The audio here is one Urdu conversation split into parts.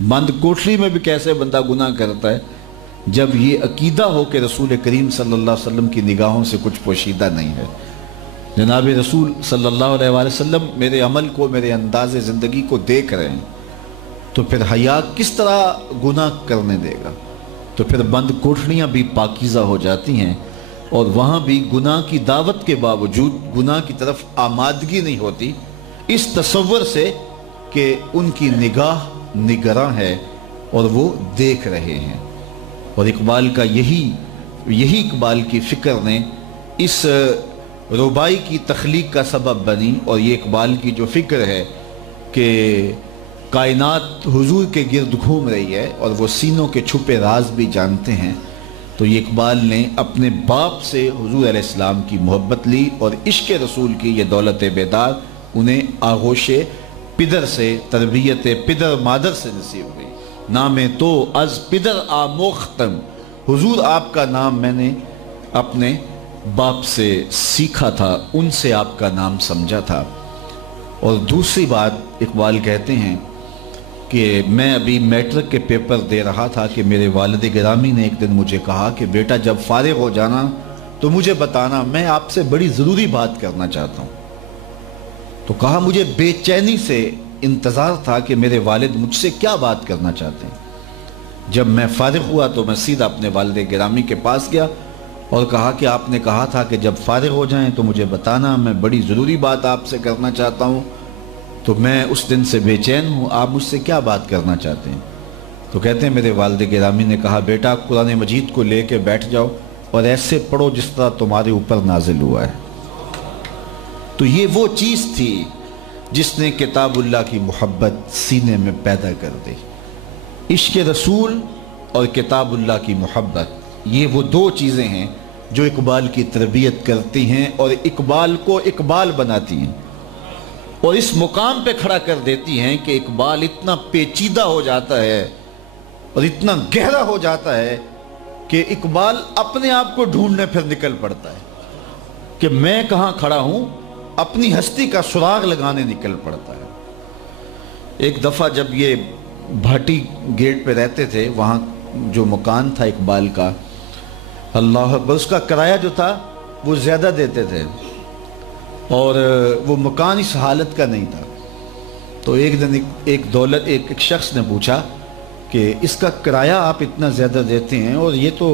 بند کوٹری میں بھی کیسے بندہ گناہ کرتا ہے جب یہ عقیدہ ہو کہ رسول کریم صلی اللہ علیہ وسلم کی نگاہوں سے کچھ پوشیدہ نہیں ہے. جناب رسول صلی اللہ علیہ وآلہ وسلم میرے عمل کو، میرے انداز زندگی کو دیکھ رہے ہیں، تو پھر حیا کس طرح گناہ کرنے دے گا؟ تو پھر بند کوٹھڑیاں بھی پاکیزہ ہو جاتی ہیں، اور وہاں بھی گناہ کی دعوت کے باوجود گناہ کی طرف آمادگی نہیں ہوتی، اس تصور سے کہ ان کی نگاہ نگراں ہے اور وہ دیکھ رہے ہیں. اور اقبال کا یہی اقبال کی فکر نے اس ربائی کی تخلیق کا سبب بنی. اور یہ اقبال کی جو فکر ہے کہ کائنات حضور کے گرد گھوم رہی ہے اور وہ سینوں کے چھپے راز بھی جانتے ہیں، تو یہ اقبال نے اپنے باپ سے حضور علیہ السلام کی محبت لی، اور عشق رسول کی یہ دولت بیدار انہیں آغوش پدر سے، تربیت پدر مادر سے نصیب ہوئی. نام تو از پدر آموختم، حضور آپ کا نام میں نے اپنے باپ سے سیکھا تھا، ان سے آپ کا نام سمجھا تھا. اور دوسری بات اقبال کہتے ہیں کہ میں ابھی میٹرک کے پیپر دے رہا تھا کہ میرے والد گرامی نے ایک دن مجھے کہا کہ بیٹا جب فارغ ہو جانا تو مجھے بتانا، میں آپ سے بڑی ضروری بات کرنا چاہتا ہوں. تو کہا مجھے بے چینی سے انتظار تھا کہ میرے والد مجھ سے کیا بات کرنا چاہتے ہیں. جب میں فارغ ہوا تو میں سیدھا اپنے والد گرامی کے پاس گیا اور کہا کہ آپ نے کہا تھا کہ جب فارغ ہو جائیں تو مجھے بتانا، میں بڑی ضروری بات آپ سے کرنا چاہتا ہوں. تو میں اس دن سے بے چین ہوں، آپ مجھ سے کیا بات کرنا چاہتے ہیں؟ تو کہتے ہیں میرے والد گرامی نے کہا بیٹا قرآن مجید کو لے کے بیٹھ جاؤ اور ایسے پڑھو جس طرح تمہارے اوپر نازل ہوا ہے. تو یہ وہ چیز تھی جس نے کتاب اللہ کی محبت سینے میں پیدا کر دی. عشق رسول اور کتاب اللہ کی محبت، یہ وہ دو چیزیں ہیں جو اقبال کی تربیت کرتی ہیں اور اقبال کو اقبال بناتی ہیں، اور اس مقام پہ کھڑا کر دیتی ہیں کہ اقبال اتنا پیچیدہ ہو جاتا ہے اور اتنا گہرا ہو جاتا ہے کہ اقبال اپنے آپ کو ڈھونڈنے پھر نکل پڑتا ہے کہ میں کہاں کھڑا ہوں، اپنی ہستی کا سراغ لگانے نکل پڑتا ہے. ایک دفعہ جب یہ بھاٹی گیٹ پہ رہتے تھے، وہاں جو مکان تھا اقبال کا، اللہ اکبر، اس کا کرایہ جو تھا وہ زیادہ دیتے تھے اور وہ مکان اس حالت کا نہیں تھا. تو ایک دن ایک شخص نے پوچھا کہ اس کا کرایہ آپ اتنا زیادہ دیتے ہیں اور یہ تو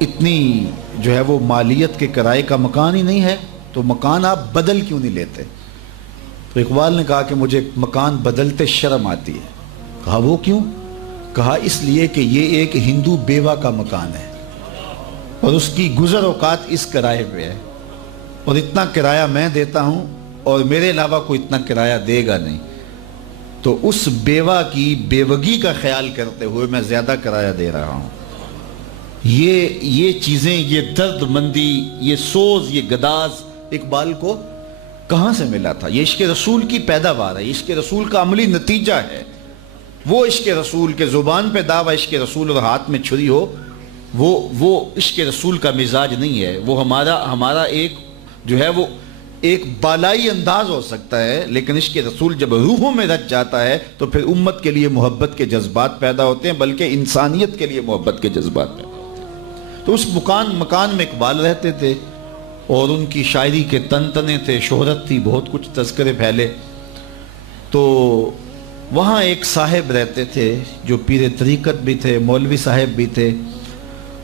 اتنی جو ہے وہ مالیت کے کرائے کا مکان ہی نہیں ہے، تو مکان آپ بدل کیوں نہیں لیتے؟ تو اقبال نے کہا کہ مجھے مکان بدلتے شرم آتی ہے. کہا وہ کیوں؟ کہا اس لیے کہ یہ ایک ہندو بیوہ کا مکان ہے اور اس کی گزر اوقات اس کرائے پہ ہے، اور اتنا کرایہ میں دیتا ہوں اور میرے علاوہ کوئی اتنا کرایہ دے گا نہیں، تو اس بیوہ کی بیوگی کا خیال کرتے ہوئے میں زیادہ کرایہ دے رہا ہوں. یہ چیزیں، یہ درد مندی، یہ سوز، یہ گداز اقبال کو کہاں سے ملا تھا؟ یہ عشق رسول کی پیداوار ہے، عشق رسول کا عملی نتیجہ ہے. وہ عشق رسول کے زبان پہ دعویٰ عشق رسول اور ہاتھ میں چھری ہو، وہ عشق رسول کا مزاج نہیں ہے. وہ ہمارا ایک جو ہے وہ ایک بالائی انداز ہو سکتا ہے، لیکن عشق رسول جب روحوں میں رچ جاتا ہے تو پھر امت کے لیے محبت کے جذبات پیدا ہوتے ہیں، بلکہ انسانیت کے لیے محبت کے جذبات پیدا ہوتے ہیں. تو اس مکان میں اقبال رہتے تھے اور ان کی شاعری کے تنتنے تھے، شہرت تھی، بہت کچھ تذکرے پھیلے. تو وہاں ایک صاحب رہتے تھے جو پیر طریقت بھی تھے، مولوی صاحب بھی تھے.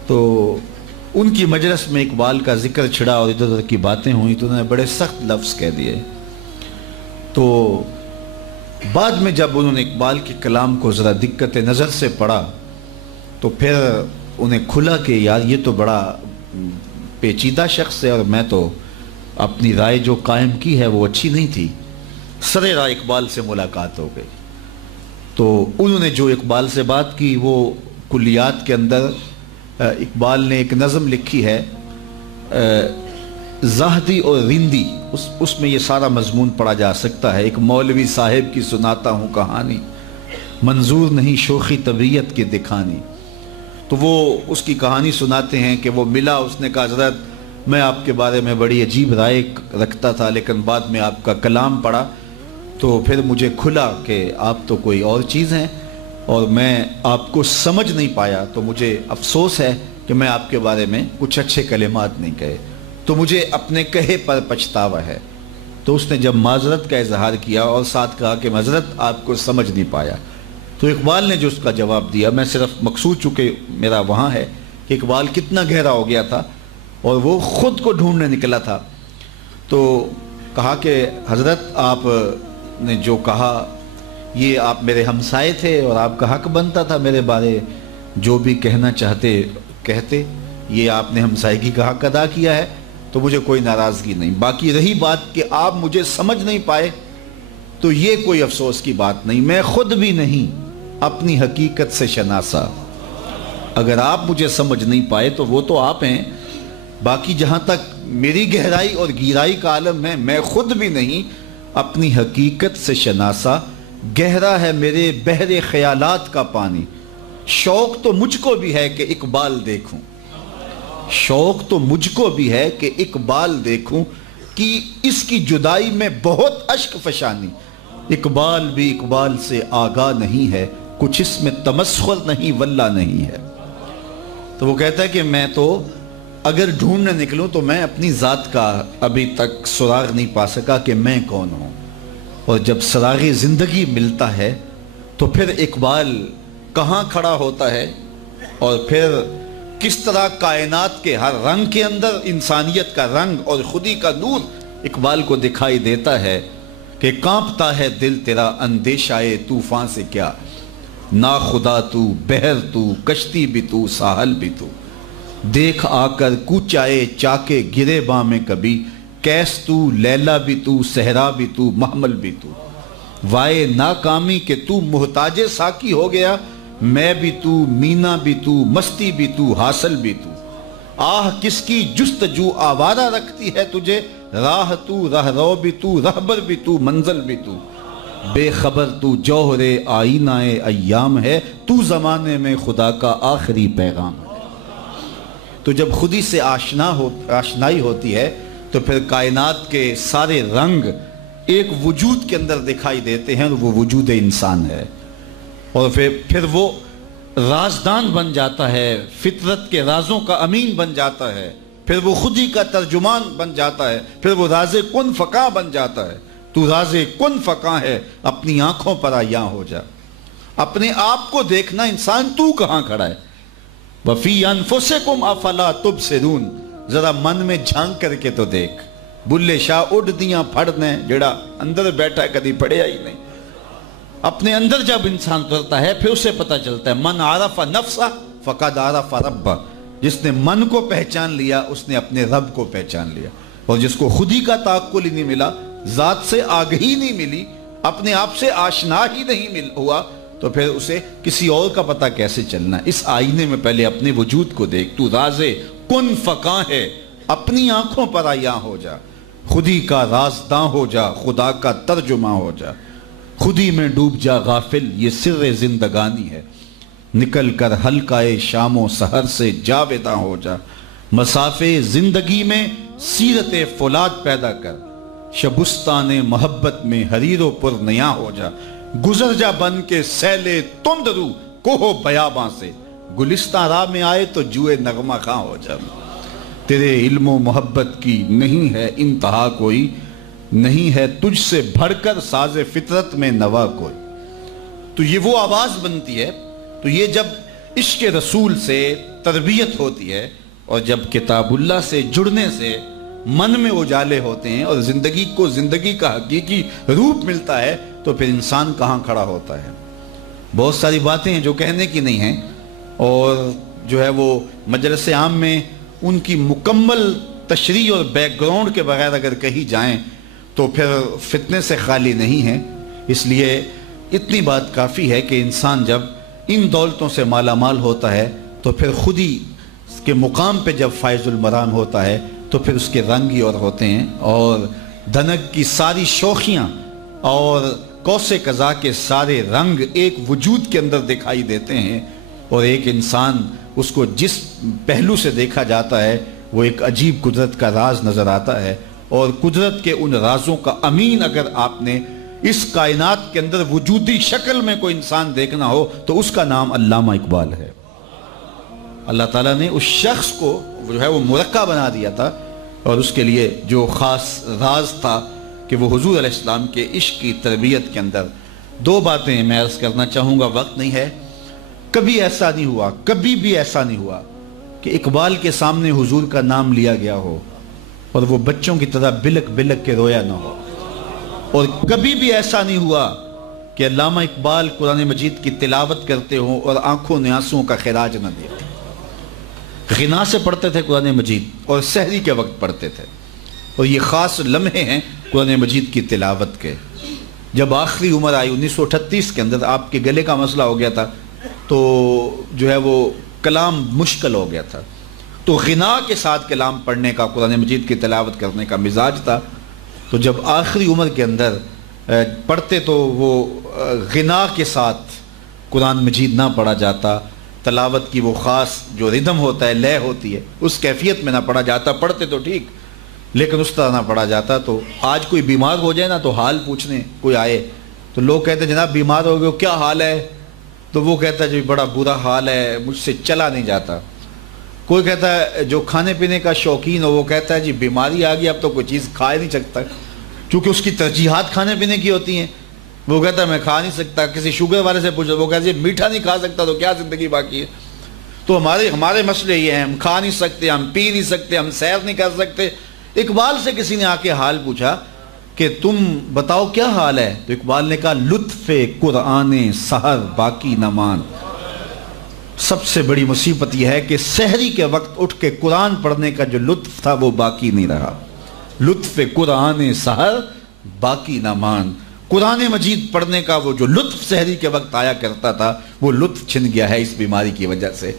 تو ان کی مجلس میں اقبال کا ذکر چھڑا اور ادھر ادھر کی باتیں ہوئیں تو انہوں نے بڑے سخت لفظ کہہ دیے. تو بعد میں جب انہوں نے اقبال کے کلام کو ذرا دقت نظر سے پڑھا تو پھر انہیں کھلا کہ یار یہ تو بڑا پیچیدہ شخص ہے اور میں تو اپنی رائے جو قائم کی ہے وہ اچھی نہیں تھی. سرِ راہ اقبال سے ملاقات ہو گئی. تو انہوں نے جو اقبال سے بات کی وہ کلیات کے اندر اقبال نے ایک نظم لکھی ہے زاہدی اور رندی، اس میں یہ سارا مضمون پڑھا جا سکتا ہے. ایک مولوی صاحب کی سناتا ہوں کہانی، منظور نہیں شوخی طبیعت کی دکھانی. تو وہ اس کی کہانی سناتے ہیں کہ وہ ملا، اس نے کہا حضرت میں آپ کے بارے میں بڑی عجیب رائے رکھتا تھا، لیکن بعد میں آپ کا کلام پڑھا تو پھر مجھے کھلا کہ آپ تو کوئی اور چیز ہیں. اور میں آپ کو سمجھ نہیں پایا تو مجھے افسوس ہے کہ میں آپ کے بارے میں کچھ اچھے کلمات نہیں کہے، تو مجھے اپنے کہے پر پچھتاوا ہے۔ تو اس نے جب معذرت کا اظہار کیا اور ساتھ کہا کہ معذرت آپ کو سمجھ نہیں پایا، تو اقبال نے جو اس کا جواب دیا، میں صرف مقصود چونکہ میرا وہاں ہے کہ اقبال کتنا گہرا ہو گیا تھا اور وہ خود کو ڈھونڈنے نکلا تھا، تو کہا کہ حضرت آپ نے جو کہا یہ آپ میرے ہمسائے تھے اور آپ کا حق بنتا تھا میرے بارے جو بھی کہنا چاہتے کہتے، یہ آپ نے ہمسائیگی کا حق ادا کیا ہے تو مجھے کوئی ناراضگی نہیں۔ باقی رہی بات کہ آپ مجھے سمجھ نہیں پائے تو یہ کوئی افسوس کی بات نہیں، میں خود بھی نہیں اپنی حقیقت سے شناسا۔ اگر آپ مجھے سمجھ نہیں پائے تو وہ تو آپ ہیں، باقی جہاں تک میری گہرائی اور گہرائی کا عالم ہے، میں خود بھی نہیں اپنی حقیقت سے شناسا۔ گہرا ہے میرے بحر خیالات کا پانی، شوق تو مجھ کو بھی ہے کہ اقبال دیکھوں، شوق تو مجھ کو بھی ہے کہ اقبال دیکھوں، کہ اس کی جدائی میں بہت اشک فشانی، اقبال بھی اقبال سے آگاہ نہیں ہے، کچھ اس میں تمسخر نہیں واللہ نہیں ہے۔ تو وہ کہتا ہے کہ میں تو اگر ڈھونڈنے نکلوں تو میں اپنی ذات کا ابھی تک سراغ نہیں پا سکا کہ میں کون ہوں، اور جب سراغ زندگی ملتا ہے تو پھر اقبال کہاں کھڑا ہوتا ہے، اور پھر کس طرح کائنات کے ہر رنگ کے اندر انسانیت کا رنگ اور خودی کا نور اقبال کو دکھائی دیتا ہے کہ کانپتا ہے دل تیرا اندیشائے طوفان سے کیا، نا خدا تو بحر تو کشتی بھی تو ساحل بھی تو، دیکھ آ کر کوچائے چاکے گرے باں میں کبھی، کیس تو لیلا بھی تو صحرا بھی تو محمل بھی تو، وائے ناکامی کہ تو محتاج ساکی ہو گیا، میں بھی تو مینا بھی تو مستی بھی تو حاصل بھی تو، آہ کس کی جستجو آوارہ رکھتی ہے تجھے، راہ تو راہ رو بھی تو رہبر بھی تو منزل بھی تو، بے خبر تو جوہر آئینہ ایام ہے، تو زمانے میں خدا کا آخری پیغام ہے۔ تو جب خودی سے آشنائی ہوتی ہے تو پھر کائنات کے سارے رنگ ایک وجود کے اندر دکھائی دیتے ہیں، اور وہ وجود انسان ہے، اور پھر وہ رازدان بن جاتا ہے، فطرت کے رازوں کا امین بن جاتا ہے، پھر وہ خودی کا ترجمان بن جاتا ہے، پھر وہ راز کن فقاں بن جاتا ہے۔ تو راز کن فقاں ہے، اپنی آنکھوں پر عیاں ہو جا، اپنے آپ کو دیکھنا انسان تو کہاں کھڑا ہے، وَفِي أَنفُسِكُمْ أَفَلَا تُبْصِرُونَ، ذرا من میں جھانک کر کے تو دیکھ، بلے شاہ اڑ دیاں پھڑنے جڑا اندر بیٹھا کدی پڑھیا ہی نہیں۔ اپنے اندر جب انسان اترتا ہے پھر اسے پتہ چلتا ہے، من عرف نفسہ فقد عرف ربہ، جس نے من کو پہچان لیا اس نے اپنے رب کو پہچان لیا، اور جس کو خودی کا تعقل ہی نہیں ملا، ذات سے آگہی نہیں ملی، اپنے آپ سے آشنا ہی نہیں ہوا، تو پھر اسے کسی اور کا پتہ کیسے چلنا۔ اس آئینے میں پہلے اپنے وجود کو دیکھ، تو راز کن فقاں ہے، اپنی آنکھوں پر عیاں ہو جا، خودی کا رازداں ہو جا، خدا کا ترجمہ ہو جا، خودی میں ڈوب جا غافل، یہ سر زندگانی ہے، نکل کر حلقۂ شام و سحر سے جاویداں ہو جا، مسافے زندگی میں سیرت فولاد پیدا کر، شبستان محبت میں حریر و پر نیاں ہو جا، گزر جا بن کے سیلے تند رو کوہ بیاباں سے، گلستان راہ میں آئے تو جوئے نغمہ خواں ہو جا، تیرے علم و محبت کی نہیں ہے انتہا کوئی، نہیں ہے تجھ سے بڑھ کر ساز فطرت میں نوا کوئی۔ تو یہ وہ آواز بنتی ہے۔ تو یہ جب عشق رسول سے تربیت ہوتی ہے اور جب کتاب اللہ سے جڑنے سے من میں اجالے ہوتے ہیں اور زندگی کو زندگی کا حقیقی روپ ملتا ہے، تو پھر انسان کہاں کھڑا ہوتا ہے۔ بہت ساری باتیں ہیں جو کہنے کی نہیں ہیں، اور جو ہے وہ مجلس عام میں ان کی مکمل تشریح اور بیک گراؤنڈ کے بغیر اگر کہی جائیں تو پھر فتنے سے خالی نہیں ہیں۔ اس لیے اتنی بات کافی ہے کہ انسان جب ان دولتوں سے مالا مال ہوتا ہے تو پھر خودی کے مقام پہ جب فائز المرام ہوتا ہے تو پھر اس کے رنگ ہی اور ہوتے ہیں، اور دھنک کی ساری شوخیاں اور کوسے قضا کے سارے رنگ ایک وجود کے اندر دکھائی دیتے ہیں، اور ایک انسان اس کو جس پہلو سے دیکھا جاتا ہے وہ ایک عجیب قدرت کا راز نظر آتا ہے، اور قدرت کے ان رازوں کا امین اگر آپ نے اس کائنات کے اندر وجودی شکل میں کوئی انسان دیکھنا ہو تو اس کا نام علامہ اقبال ہے۔ اللہ تعالیٰ نے اس شخص کو جو ہے وہ مرقع بنا دیا تھا، اور اس کے لیے جو خاص راز تھا کہ وہ حضور علیہ السلام کے عشق کی تربیت کے اندر دو باتیں میں عرض کرنا چاہوں گا، وقت نہیں ہے۔ کبھی ایسا نہیں ہوا، کبھی بھی ایسا نہیں ہوا کہ اقبال کے سامنے حضور کا نام لیا گیا ہو اور وہ بچوں کی طرح بلک بلک کے رویا نہ ہو، اور کبھی بھی ایسا نہیں ہوا کہ علامہ اقبال قرآن مجید کی تلاوت کرتے ہوں اور آنکھوں نے آنسوؤں کا خراج نہ دیا۔ غنا سے پڑھتے تھے قرآن مجید اور سحری کے وقت پڑھتے تھے، اور یہ خاص لمحے ہیں قرآن مجید کی تلاوت کے۔ جب آخری عمر آئی 1938 کے اندر، آپ کے گلے کا مسئلہ ہو گیا تھا، تو جو ہے وہ کلام مشکل ہو گیا تھا، تو غنا کے ساتھ کلام پڑھنے کا، قرآن مجید کی تلاوت کرنے کا مزاج تھا۔ تو جب آخری عمر کے اندر پڑھتے تو وہ غنا کے ساتھ قرآن مجید نہ پڑھا جاتا، تلاوت کی وہ خاص جو ردم ہوتا ہے، لے ہوتی ہے، اس کیفیت میں نہ پڑھا جاتا۔ پڑھتے تو ٹھیک لیکن اس طرح نہ پڑھا جاتا۔ تو آج کوئی بیمار ہو جائے نا تو حال پوچھنے کوئی آئے تو لوگ کہتے ہیں جناب بیمار ہو گئے، کیا حال ہے؟ تو وہ کہتا ہے جی بڑا برا حال ہے، مجھ سے چلا نہیں جاتا۔ کوئی کہتا ہے جو کھانے پینے کا شوقین ہو وہ کہتا ہے جی بیماری آ گئی، اب تو کوئی چیز کھا ہی نہیں سکتا، کیونکہ اس کی ترجیحات کھانے پینے کی ہوتی ہیں۔ وہ کہتا ہے میں کھا نہیں سکتا۔ کسی شوگر والے سے پوچھو، وہ کہتا ہے میٹھا نہیں کھا سکتا تو کیا زندگی باقی ہے؟ تو ہمارے مسئلے یہ ہیں، ہم کھا نہیں سکتے، ہم پی نہیں سکتے، ہم سیر نہیں کر سکتے۔ اقبال سے کسی نے آ کے حال پوچھا کہ تم بتاؤ کیا حال ہے؟ تو اقبال نے کہا لطف قرآن سحر باقی نہ مان۔ سب سے بڑی مصیبت یہ ہے کہ سحری کے وقت اٹھ کے قرآن پڑھنے کا جو لطف تھا وہ باقی نہیں رہا۔ لطف قرآن سحر باقی نہ مان، قرآن مجید پڑھنے کا وہ جو لطف سحری کے وقت آیا کرتا تھا وہ لطف چھن گیا ہے اس بیماری کی وجہ سے۔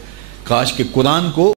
کاش کہ قرآن کو